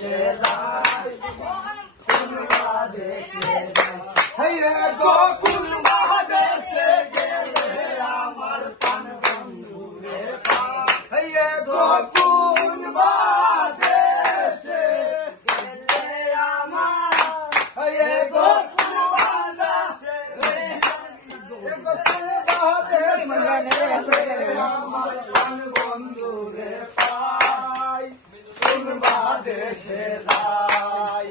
বাদেশে যাই কোন বাদেশে যাই হাইরে গো কোন বাদেশে গেলে আমার প্রাণ বন্ধু রে পাই হাইরে গো কোন বাদেশে গেলে আমার হাইরে গো কোন বাদেশে আমার প্রাণ বন্ধু রে পাই কোন বাদেশে যাই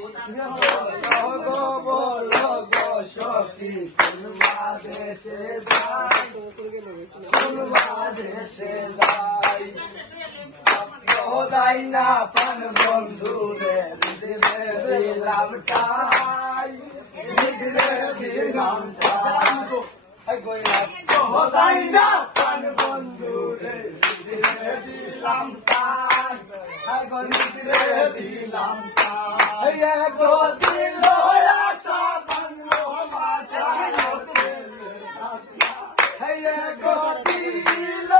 গো বলো গো সখী কোন বাদেশে যাই কোন বাদেশে যাই যাই না প্রাণ বন্ধু রে দিলাম টাই দিলাম টাই যাই না প্রাণ বন্ধু রে দিলাম টাই দিলাম টাই গো দিল আশা বাংলো ভাষা গো দিল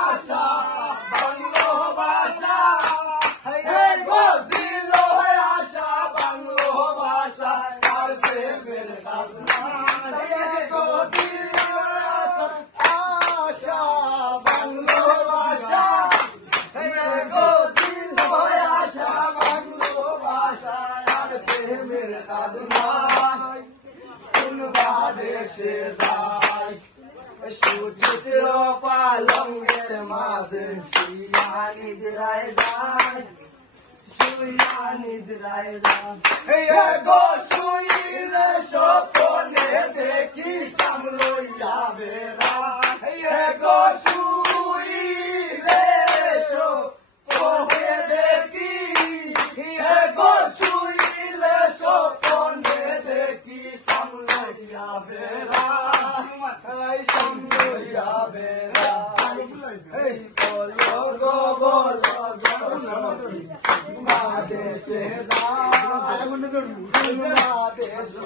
আশা বাংলো ভাষা গো দিল আশা বাংলো ভাষা আর প্রেমের খাজনা গো দিল আশা বাংলো ভাষা গো দিল আশা বাংলো ভাষা আর প্রেমের খাজনা কোন বাদেশে যাই সুচিত্র পালঙ্গের মাঝে শুইয়া নিদ্রায় যায় শুইয়া নিদ্রায় যায় গো শুইলে স্বপ্নে দেখি সামলইয়া বেড়া গো শুইলে স্বপ্নে দেখি গো শুইলে স্বপ্নে দেখি সামলইয়া বেড়া সামলইয়া বেড়া এই বলো গো সখী বাদেশে যাই বাদেশে